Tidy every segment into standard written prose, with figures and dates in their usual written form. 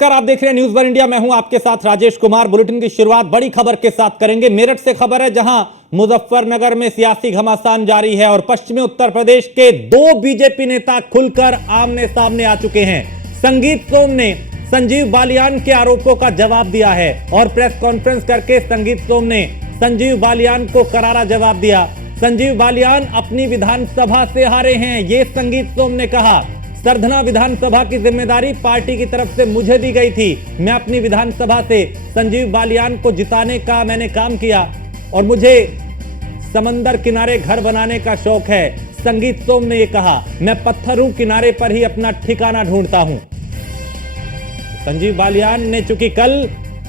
कर आप देख रहे हैं न्यूज वन इंडिया। मैं हूं आपके साथ राजेश कुमार। बुलेटिन की शुरुआत बड़ी खबर के साथ करेंगे। मेरठ से खबर है, जहां मुजफ्फरनगर में सियासी घमासान जारी है और पश्चिमी उत्तर प्रदेश के दो बीजेपी नेता खुलकर आमने सामने आ चुके हैं। संगीत सोम ने संजीव बालियान के आरोपों का जवाब दिया है और प्रेस कॉन्फ्रेंस करके संगीत सोम ने संजीव बालियान को करारा जवाब दिया। संजीव बालियान अपनी विधानसभा से हारे हैं, ये संगीत सोम ने कहा। सरधना विधानसभा की जिम्मेदारी पार्टी की तरफ से मुझे दी गई थी। मैं अपनी विधानसभा से संजीव बालियान को जिताने का मैंने काम किया और मुझे समंदर किनारे घर बनाने का शौक है। संगीत सोम ने यह कहा। मैं पत्थरों किनारे पर ही अपना ठिकाना ढूंढता हूं। संजीव बालियान ने चूंकि कल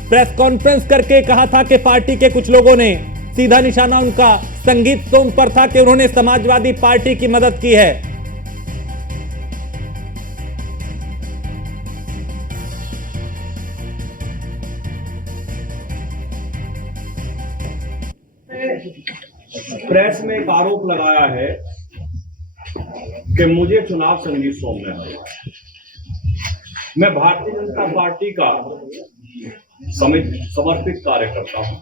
प्रेस कॉन्फ्रेंस करके कहा था कि पार्टी के कुछ लोगों ने सीधा निशाना उनका संगीत सोम पर था कि उन्होंने समाजवादी पार्टी की मदद की है। प्रेस में एक आरोप लगाया है कि मुझे चुनाव संगीत सोम ने हराया। मैं भारतीय जनता पार्टी का समर्पित कार्यकर्ता हूं।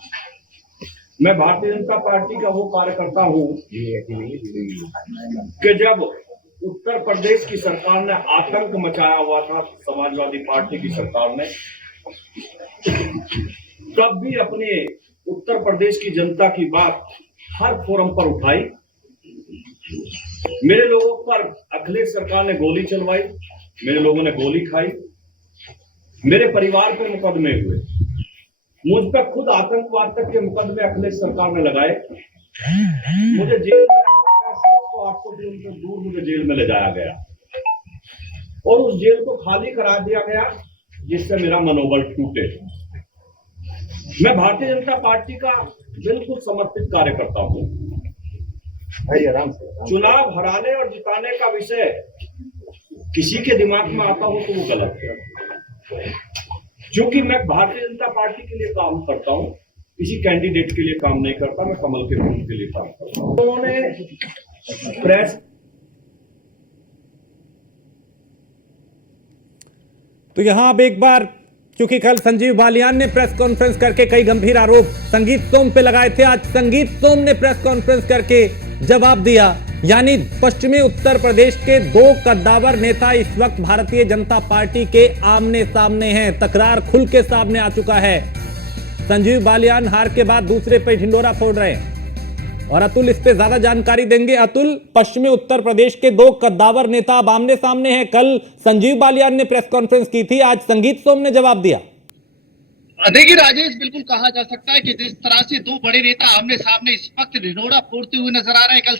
मैं भारतीय जनता पार्टी का वो कार्यकर्ता हूं कि जब उत्तर प्रदेश की सरकार ने आतंक मचाया हुआ था, समाजवादी पार्टी की सरकार ने, तब भी अपने उत्तर प्रदेश की जनता की बात हर फोरम पर उठाई। मेरे लोगों पर अखिलेश सरकार ने गोली चलवाई, मेरे लोगों ने गोली खाई, मेरे परिवार पर मुकदमे हुए, मुझ पर खुद आतंकवाद तक के मुकदमे अखिलेश सरकार ने लगाए। मुझे जेल में 700-800 किलोमीटर दूर मुझे जेल में ले जाया गया और उस जेल को खाली करा दिया गया, जिससे मेरा मनोबल टूटे। मैं भारतीय जनता पार्टी का बिल्कुल समर्पित कार्यकर्ता हूं। चुनाव हराने और जिताने का विषय किसी के दिमाग में आता हो तो वो गलत है। क्योंकि मैं भारतीय जनता पार्टी के लिए काम करता हूं, किसी कैंडिडेट के लिए काम नहीं करता। मैं कमल के फूल के लिए काम करता हूं। उन्होंने प्रेस तो यहां अब एक बार, क्योंकि कल संजीव बालियान ने प्रेस कॉन्फ्रेंस करके कई गंभीर आरोप संगीत सोम पे लगाए थे, आज संगीत सोम ने प्रेस कॉन्फ्रेंस करके जवाब दिया। यानी पश्चिमी उत्तर प्रदेश के दो कद्दावर नेता इस वक्त भारतीय जनता पार्टी के आमने सामने हैं। तकरार खुल के सामने आ चुका है। संजीव बालियान हार के बाद दूसरे पे ढिंडोरा फोड़ रहे हैं और अतुल इस पे ज्यादा जानकारी देंगे। अतुल, पश्चिमी उत्तर प्रदेश के दो कद्दावर नेता अब आमने सामने हैं। कल संजीव बालियान ने प्रेस कॉन्फ्रेंस की थी, आज संगीत सोम ने जवाब दिया। देखिए राजेश, बिल्कुल कहा जा सकता है कि जिस तरह से दो बड़े नेता आमने सामने इस वक्त ढिंडोरा फोड़ते हुए नजर आ रहे हैं। कल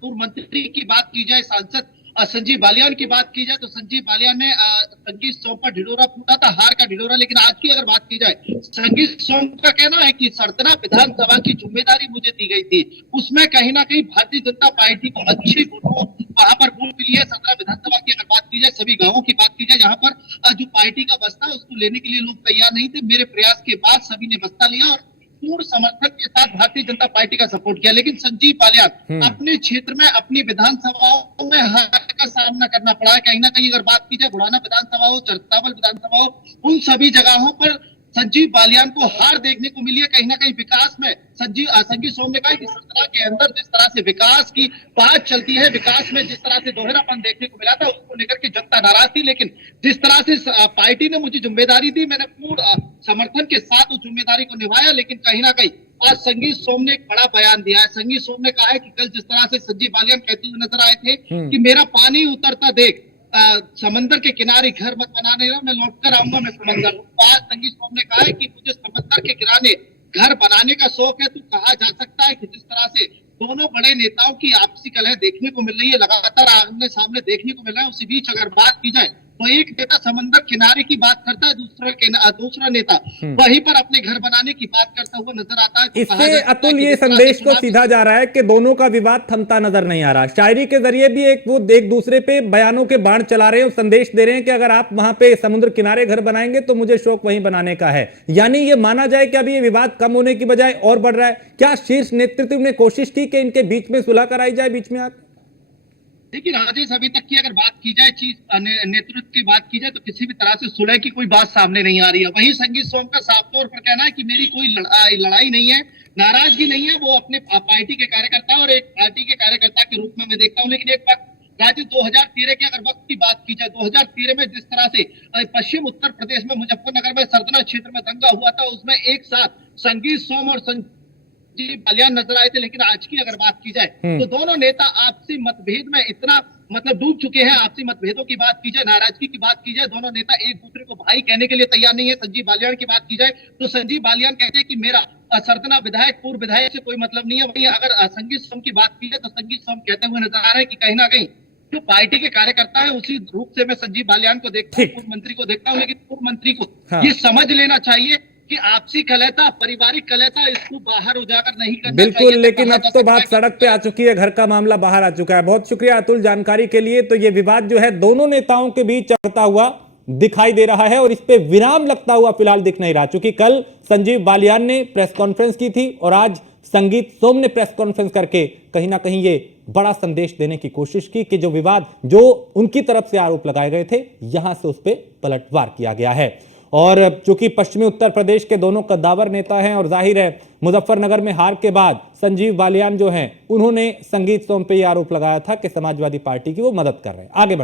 पूर्व मंत्री की बात की जाए, सांसद संजीव बालियान की बात की जाए तो संजीव बालियान ने संगीत सोम पर ढिंडोरा फूटा था, हार का ढिंडोरा। लेकिन आज की अगर बात की जाए, संगीत सोम का कहना है कि सरधना विधानसभा की जिम्मेदारी मुझे दी गई थी, उसमें कहीं ना कहीं भारतीय जनता पार्टी को अच्छे वोटों वहां पर वोट मिली है। सरधना विधानसभा की अगर बात की जाए, सभी गांवों की बात की जाए, जहां पर जो पार्टी का बस्ता है उसको लेने के लिए लोग तैयार नहीं थे। मेरे प्रयास के बाद सभी ने बस्ता लिया और पूर्ण समर्थन के साथ भारतीय जनता पार्टी का सपोर्ट किया। लेकिन संजीव बालियान अपने क्षेत्र में, अपनी विधानसभाओं में हार का सामना करना पड़ा है। कहीं ना कहीं अगर बात की जाए, बुढ़ाना विधानसभा हो, चरतावल विधानसभा हो, उन सभी जगहों पर संजीव बालियान को हार देखने को मिली है। कहीं ना कहीं विकास में संजीव सोम ने कहा कि सरकार के अंदर जिस तरह से विकास की बात चलती है, विकास में जिस तरह से दोहरापन देखने को मिला था, उसको लेकर के जनता नाराज थी। लेकिन जिस तरह से पार्टी ने मुझे जिम्मेदारी दी, मैंने पूर्ण समर्थन के साथ उस जिम्मेदारी को निभाया। लेकिन कहीं ना कहीं आज संगीत सोम ने एक बड़ा बयान दिया है। संगीत सोम ने कहा है कि कल जिस तरह से संजीव बालियान कहते हुए नजर आए थे कि मेरा पानी उतरता देख, समंदर के किनारे घर मत बनाने दो, मैं लौटकर आऊंगा, मैं समंदर हूं। आज संगीत सोम ने कहा है कि मुझे समंदर के किनारे घर बनाने का शौक है। तो कहा जा सकता है कि जिस तरह से दोनों बड़े नेताओं की आपसी कलह देखने को मिल रही है, लगातार आमने सामने देखने को मिल रहा है, उसी बीच अगर बात की जाए तो एक नेता समंदर किनारे की बात करता है, दूसरा नेता वहीं पर अपने घर बनाने की बात करता हुआ नजर आता है। तो इससे अतुल ये संदेश तो सीधा जा रहा है कि दोनों का विवाद थमता नजर नहीं आ रहा। शायरी के जरिए भी वो एक दूसरे पे बयानों के बाण चला रहे हैं और संदेश दे रहे हैं कि अगर आप वहां पे समुद्र किनारे घर बनाएंगे तो मुझे शौक वहीं बनाने का है। यानी ये माना जाए कि अभी ये विवाद कम होने की बजाय और बढ़ रहा है। क्या शीर्ष नेतृत्व ने कोशिश की कि इनके बीच में सुलह कराई जाए बीच में आकर? देखिए राजेश, अभी तक की अगर बात की जाए नेतृत्व की बात की जाए तो किसी भी तरह से सुलह की कोई बात सामने नहीं आ रही है। वहीं संगीत सोम का साफ तौर पर कहना है कि मेरी कोई लड़ाई नहीं है, नाराजगी नहीं है। वो अपने पार्टी के कार्यकर्ता और एक पार्टी के कार्यकर्ता के रूप में मैं देखता हूँ। लेकिन एक वक्त राज्य 2013 के अगर वक्त की बात की जाए, 2013 में जिस तरह से पश्चिम उत्तर प्रदेश में मुजफ्फरनगर में सरदना क्षेत्र में दंगा हुआ था, उसमें एक साथ संगीत सोम और जी बालियान नजर आए थे। लेकिन आज की अगर बात की जाए तो दोनों नेता आपसी मतभेद में इतना मतलब डूब चुके हैं। आपसी मतभेदों की बात की जाए, नाराजगी की बात की जाए, दोनों नेता एक दूसरे को भाई कहने के लिए तैयार नहीं है। संजीव बालियान की बात की जाए तो संजीव बालियान कहते हैं कि मेरा सरदना विधायक पूर्व विधायक से कोई मतलब नहीं है। वहीं अगर संगीत सोम की बात की जाए तो संगीत सोम कहते हुए नजर आ रहा है कि कहीं ना कहीं जो पार्टी के कार्यकर्ता है उसी रूप से मैं संजीव बालियान को देखता हूँ, पूर्व मंत्री को देखता हूँ। लेकिन पूर्व मंत्री को ये समझ लेना चाहिए कि आपसी कलहता, पारिवारिक कलहता, इसको बाहर उजागर नहीं करना चाहिए। बिल्कुल, लेकिन अब तो बात सड़क पे आ चुकी है, घर का मामला बाहर आ चुका है। बहुत शुक्रिया अतुल जानकारी के लिए। तो ये विवाद जो है दोनों नेताओं के बीच चढ़ता हुआ दिखाई दे रहा है और इस पे विराम लगता हुआ फिलहाल दिख नहीं रहा, क्योंकि कल संजीव बालियान ने प्रेस कॉन्फ्रेंस की थी और आज संगीत सोम ने प्रेस कॉन्फ्रेंस करके कहीं ना कहीं ये बड़ा संदेश देने की कोशिश की कि जो विवाद, जो उनकी तरफ से आरोप लगाए गए थे, यहां से उस पर पलटवार किया गया है। और चूंकि पश्चिमी उत्तर प्रदेश के दोनों कद्दावर नेता हैं और जाहिर है मुजफ्फरनगर में हार के बाद संजीव बालियान जो हैं उन्होंने संगीत सोम पे ये आरोप लगाया था कि समाजवादी पार्टी की वो मदद कर रहे हैं। आगे